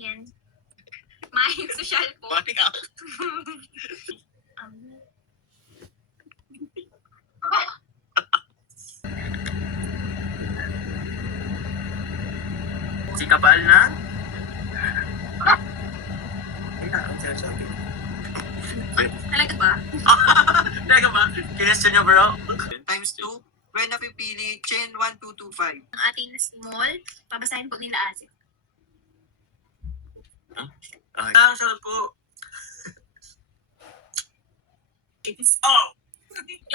Yan. May social po. Bati ka. Um, Si Kapal na? Ay, ang sinasabi. Talaga ba? Teka ba? Kinestyon niya bro? Times 2, when napipili, Chen 1225. Ang ating small, pabasahin po nila Asik. Ang sarap po. Oh!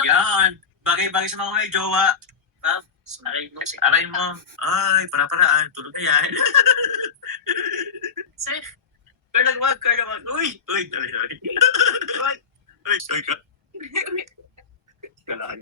Yan! Bagay-bagay sa mga may jowa. Ha? Aray mo. Ay, para-paraan. Tulog na yan. Sir, Karlagwag. Uy! Uy, sorry. Uy, sorry ka. Kailangan.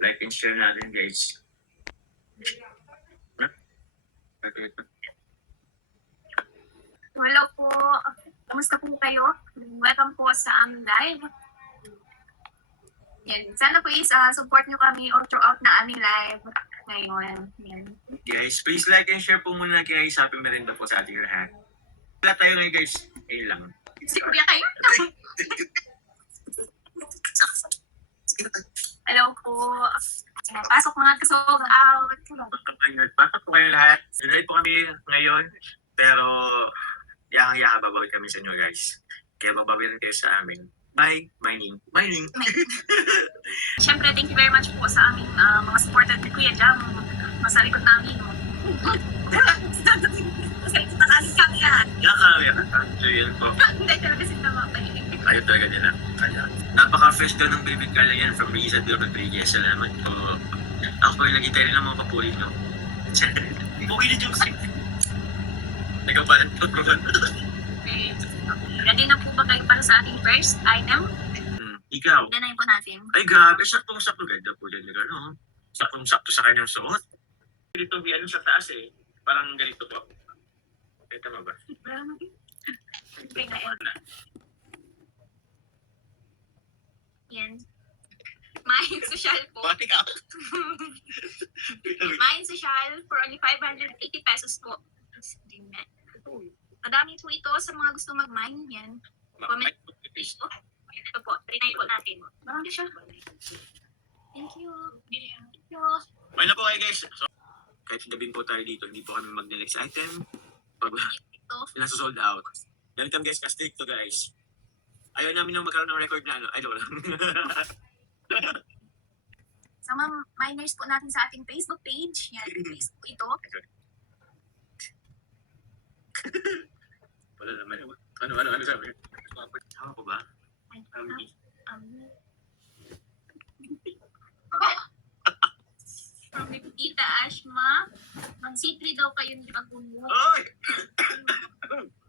Like and share natin guys. hello po. Kamusta po kayo? Welcome po sa aming live. Yan. Sana po support nyo kami all throughout na aming live ngayon. Yan. Guys, please like and share po muna guys. Happy merienda po sa ating lahat. Wala tayo ngayon guys. Ayun lang. Si Kuya kayo? Hello po. Pasok mga kasong out. Pasok po kayo lahat. Unite po kami ngayon. Pero, yakang-yaka babawi kami sa inyo guys. Kaya babawi rin kayo sa amin. Bye. Mining. Siyempre, thank you very much po sa aming mga supported ni Kuya Jam. Nasa likod namin. Nasa likod na kaming kamera. Yaka. Yun po. Hindi talaga sila mapahingin. Ayaw talaga nila. Napaka-fresh daw ng Baby Carla yan from Risa de Rodriguez. Salamat po. Ako po yung nagitay rin ng mga papuri nyo. Okay na jokes. Ikaw pa rin po. Okay. Ready na po ba kayo para sa ating first item? Ikaw. Nanay po natin. Ay grabe, saktong-sakto ganda po dyan. No? Saktong-sakto sa kanyang suot. Dito may ano sa taas eh. Parang ganito po. Eh, tama ba? Okay na yan. Yan. Main social po. Bati ka. Main social for only 580 pesos po. Madami po ito sa mga gusto mag-mine. Yan. Comment po. Ito po. Trinay po natin. Marami siya. Thank you. Thank you. May na po kayo guys. So, kahit labing po tayo dito, hindi po kami mag-next item. Pag Ito. nasa sold out. Ganito guys, kastig to guys. Ayaw namin nung magkaroon ng record na ano. Ay, wala. Sa mga miners po natin sa ating Facebook page. Yan. Facebook ito. Wala naman. Ano sabi? Tama po ba? From Tita Ashma, mag-C3 daw kayo ni Pagbumo. Oy!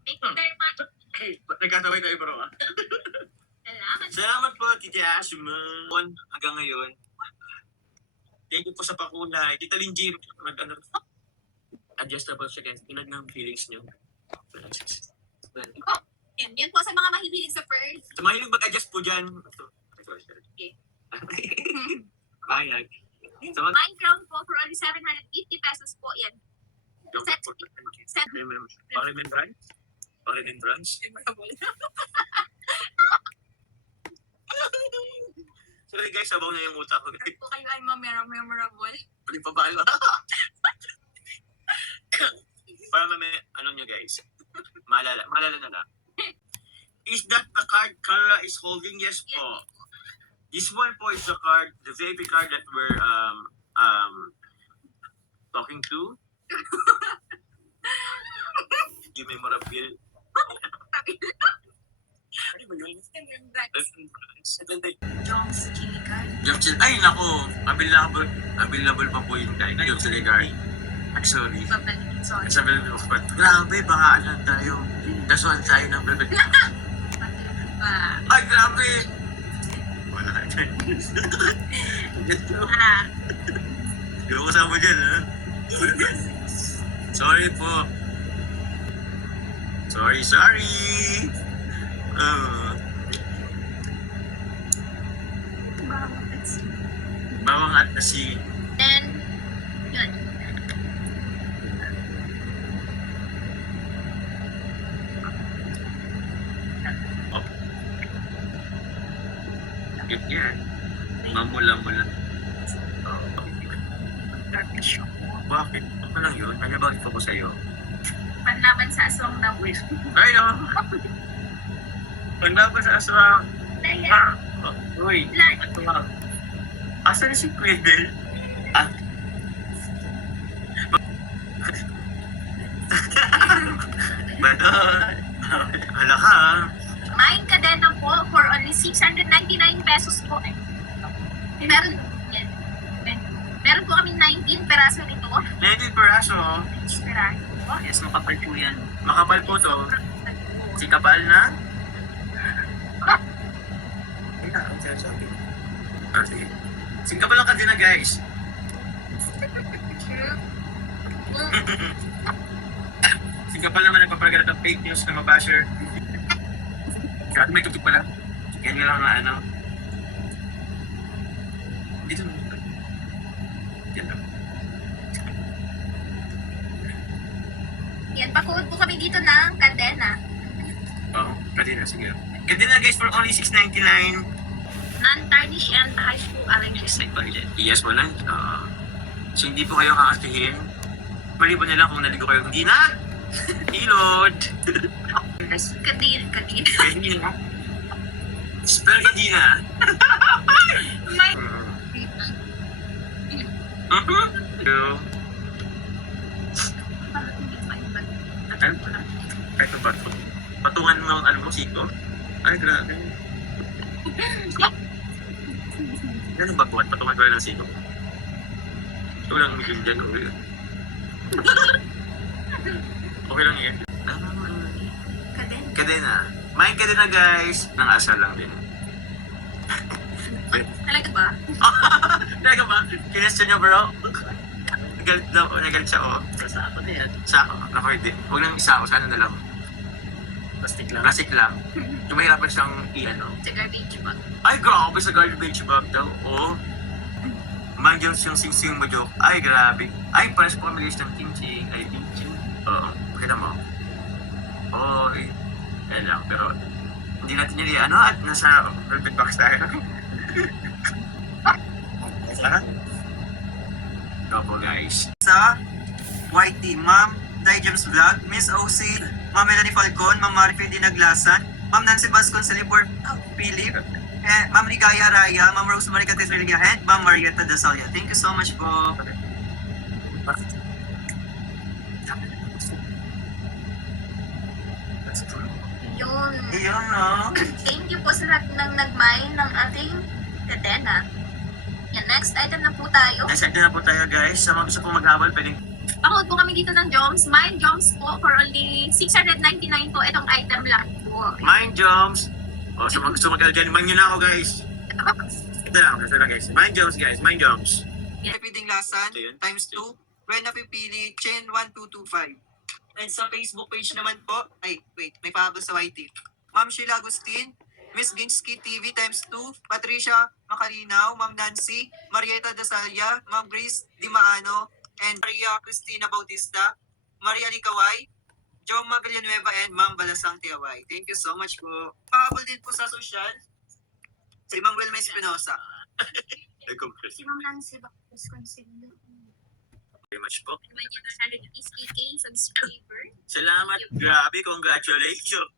Thank you very much. Nagkasaway kayo bro ah. Salamat. Salamat po, Tita Ashma. Hanggang ngayon. Thank you po sa pakulay. Tita Linji, adjustable siya guys. Tinag ng feelings niyo. Yan po sa mga mahihilig sa first. Sa mahilig mag-adjust po dyan. Okay. Ayan. Sa mga... Minecraft po for only 750 pesos po yan. Pang-remembrance? Pang-remembrance? Sorry guys, sabaw na yung utak ko. Po kayo ay memorable. Pwede pa ba? Para ano nyo guys, maalala na lang. Is that the card Kara is holding? Yes po. This one po is the card, the VIP card that we're talking to. Yung memorable. Ano ba yun? Jones Chili Card. Ay nako, available pa po yung kay Jones Chili Card. Actually. Sorry. Sabi ko, grabe, baka ano tayo. Dasuan tayo ng bebe. Ay, grabe! Wala na. Ah. Hindi ko kasama dyan, ha? Sorry po. Sorry. Uh, bawang at asin. Then, yun. Yun yan. Mamula-mula. Bakit? Ano lang yun? Ano ba ito ko sa'yo? Panlaban sa aswang na wish. Ay, Paglaban sa aswang. Daya. Uy, Like. aswang. Asan si Quidel? Ah. Hala ka, Main kadena po for only 699 pesos po. Meron, yan. Meron po kami 19 peraso nito. 19 peraso. Peraso po. Yes, makapal po yan. Makapal po to. Si kapal na? Ay, ang sasabi. Sige. Si kapal lang kanina, guys. Si kapal naman nagpapagalat ng fake news na mabasher. Kahit may tutok pala. Yan nga lang na ano. Dito na. Yan lang. Yan, pakuod po kami dito ng kadena. Oo, kadena, sige. Kadena guys for only $6.99. Non-tarnish and high school oranges. Yes mo lang. So hindi po kayo kakatihin. Maliban na lang kung naligo kayo. Hindi na! Ilod! Kadin. Hindi na. Pero hindi na. May... So, ito ba ito? Patungan mo ang ano mo, siko? Ay, grabe. Ganun ba buwan? Patungan ko lang ng siko? Ito lang medyo dyan, okay. Okay lang yan. Kadena. Kadena. Main kadena guys. Nang asal lang din. Talaga ba? Talaga ba? Kinestyon niyo bro? Nagalit daw ako. Nagalit siya oh. Sa ako na yan. Sa ako? Ako hindi. Huwag nang isa ako. Sana na lang. Plastic lang. Plastic lang. Yung mahirapan siyang i-ano. Sa garbage bag. Ay, grabe sa garbage bag daw. Oo. Mandiyan siyang sing-sing mo joke. Ay, grabe. Ay, pares po kami list ng ting-ting. Ay, ting-ting. Oo. Pakita mo. Oy. Yan lang. Pero, hindi natin yun ano at nasa perfect box tayo. Saan? Ito po guys. Sa YT, Ma'am Dai James Vlog, Miss OC, Ma'am Melanie Falcon, Ma'am Marifel Dinaglasan, Ma'am Nancy Vascon Salipor Philip, Ma'am Rigaya Araya, Ma'am Rosemary Categoria, and Ma'am Marietta Dasalia. Thank you so much po. Yun. Iyon no? Thank you po sa lahat ng nag-mine ng ating kadena. Yan, next item na po tayo. Next na po tayo guys. Sa mga gusto pong maghabol, pwedeng Pakuod po kami dito ng Joms. Mine Joms po for only 699 po. Itong item lang po. Mind Joms. O, sa mga gusto magkala dyan, mind nyo na ako guys. Ito lang guys. Mind Joms guys, Mind Joms. Pwedeng lasan, Ito yun. times 2, when napipili, chain 1225. And sa Facebook page naman po, ay, wait, may pahabol sa YT. Ma'am Sheila Agustin, Miss Ginsky TV times 2, Patricia Macarinaw, Ma'am Nancy, Marietta Dasalia, Ma'am Grace Dimaano, and Maria Cristina Bautista, Maria Licaway, Joma Villanueva, and Ma'am Balasang Tiaway. Thank you so much po. Pahabol din po sa social, si Ma'am Wilma Espinosa. Si Ma'am Nancy Bacchus Consiglio. Very much po. Naman yung 160k subscriber. Salamat. Grabe. Congratulations.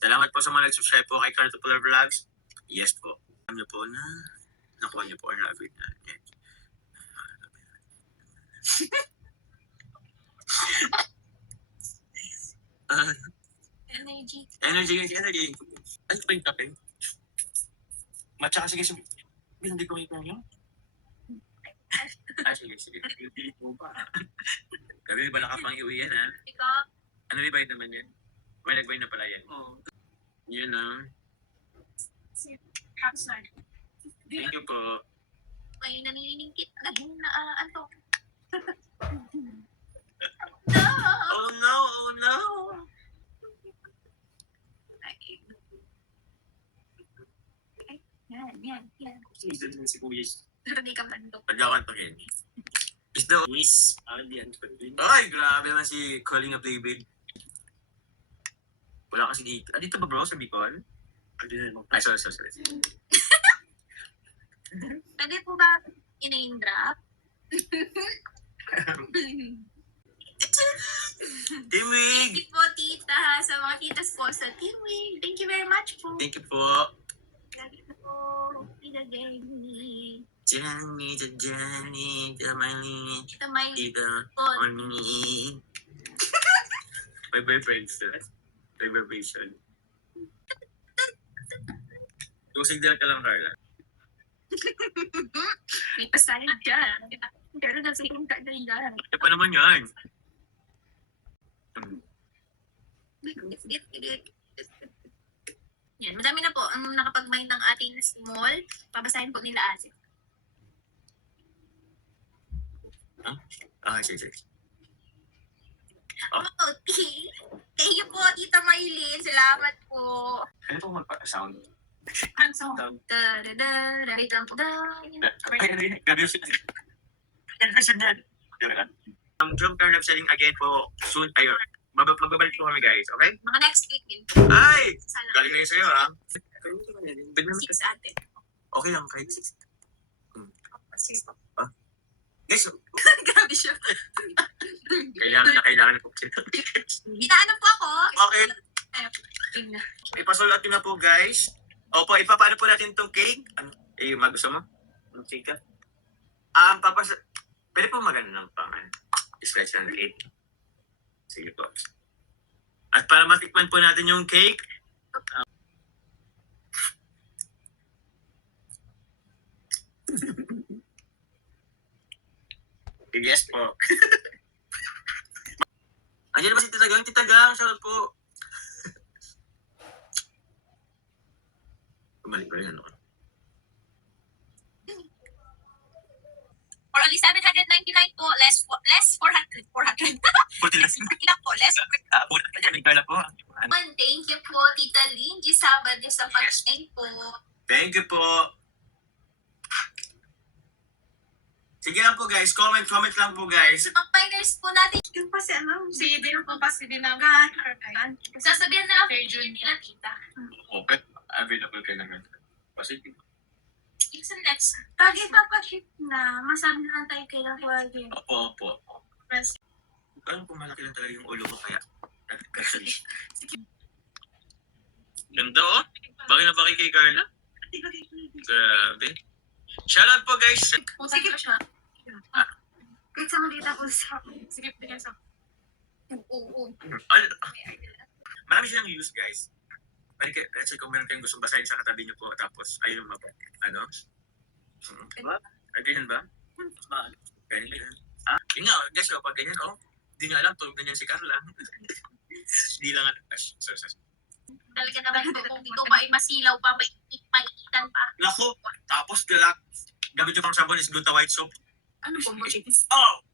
Salamat po sa mga nag-subscribe po kay Cartopular Vlogs. Yes po. Alam niyo po na nakuha niyo po ang love na. Energy. Energy guys, energy. Ano pa yung kape? Matcha kasi guys. Hindi ko ikaw yun. Sige. Gabi ba nakapang iuwi yan ha? Ikaw, Ano ba yun naman yan? May nag-buy na pala yan. Oh. Yun ah. outside. Thank you po. May naniningkit na antok. No! Oh no, oh no. Yan. Sinisan mo si Kuya. Hindi ka mandok. Pagyakan pa rin. Is the Miss Alien. Ay, grabe naman si Calling a Playbabe. Wala kasi dito. Dito ba bro sa Bicol? Ay, sorry. Pwede po ba in-name drop? Timwig! Thank you po, tita, sa mga titas po sa Teamwing. Thank you very much po. Thank you po. Lagi po, Tita Jenny. Johnny, Tita Miley, Tita Miley Tita po. Oni. My boyfriend still. My vibration. Yung signal ka lang, Carla. May pasahin dyan. Pero nasa ikong kagayan. Ano pa naman yan? Yan, madami na po ang nakapag-mind ng ating small. Pabasahin po nila Asik. Sige. Oh, thank you po, Tita Maylin. Salamat po. Ano po magpa-sound? Ang song. Da-da-da, wait lang po. Gabi yung Drum Car Love Selling again po soon. Ayun. Magbabalik po kami guys, okay? Mga next week din. Ay! Sana. Galing na yun sa'yo ha. Six ate. Okay lang kahit 6. Guys, Grabe siya. kailangan po. Ginaano po ako. Okay. Tingnan. Ipasulat nyo na po guys. Opo, ipapaano po natin itong cake. Ano? Magusto mo? Ang cake ka? Pwede po maganda ng special cake. Sige po. At para matikman po natin yung cake, yes po. Andiyan ba si Titagang? Titagang, shoutout po. Bumalik ko rin ano. For only 799 po, less 400. 400. 40 lang. Ilang po, less. Carla po. Thank you po, Tita Lindy Sabado sa pag-train po. Thank you po. Sige lang po guys, comment lang po guys. Mga finals po natin. Yung kasi si din po kasi din namin. Sasabihan na lang kay June nila, Tita. Okay, available kayo naman. Positive. It's the next. Pag ipapaship na, masabi na lang tayo kailang kuwagin. Opo. Alam ko malaki lang talaga yung ulo ko kaya. Ganda oh. Bakit na bakit kay Carla? Grabe. Shoutout po guys. Sige siya. Kahit sa malita ko sa... Sige, bigyan sa... Oo. Marami silang use guys. Let's say kung meron kayong gustong basahin sa katabi niyo po tapos ayun mo po. Ano? Ganyan ba? Ganyan. Yun nga, guys, pag ganyan hindi nyo alam, tulog na niyan si Carla. Hindi lang sorry. Talaga naman po, kung ito pa ay masilaw pa, maiitan pa. Nako, tapos galak. Gamit yung pang sabon is Gluta White Soap. Ano po mo, James? Oh!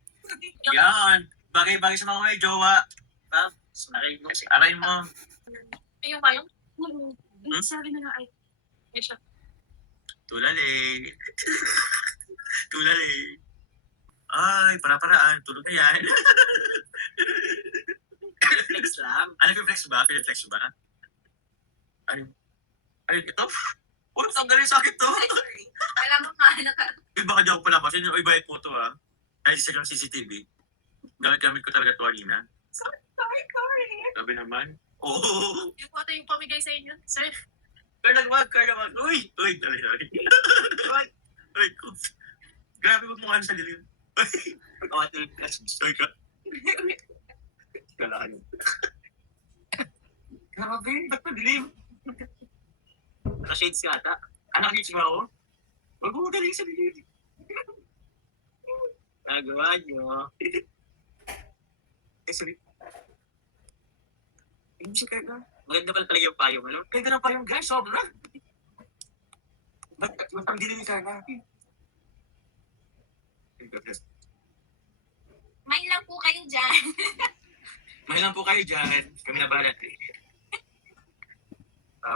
Yan! Bagay-bagay sa mga may jowa. Ha? Aray mo. Ayun ba yung? Sabi na lang ay, Siya. Tulali. Ay, para-paraan. Tulog na yan. Flex lang. Ano yung flex ba? Flex ba? Ano ito? Uy, tanggalin sa akin to. alam mo nga, Uy, baka di ako palabasin. Uy, bayad po to ha. Dahil sa kang CCTV. Gamit ko talaga to kanina. Sorry. Sabi naman. Oo. Yung po yung pamigay sa inyo, sir. Carla, wag. Uy, talaga. Uy, grabe mo mukha sa dilim. Pagkawatin ka. Uy, ka. Kailangan. Grabe, ba't madilim? Naka-shades ka ata. Naka-shades ba ako? Huwag mo magaling sa dilim. Nagawa nyo. Sorry. Hindi siya Carla. Maganda pala talaga yung payong. Ano? Ganda ng payong guys, sobra. Ba't ang dilim ni Carla? Mine lang po kayo dyan. May lang po kayo dyan. Kami na balat eh.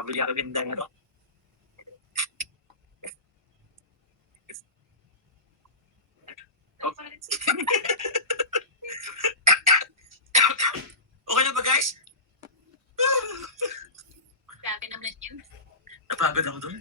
Bili ako gandang ano. Okay na ba guys? Grabe naman yun. Napagod ako dun.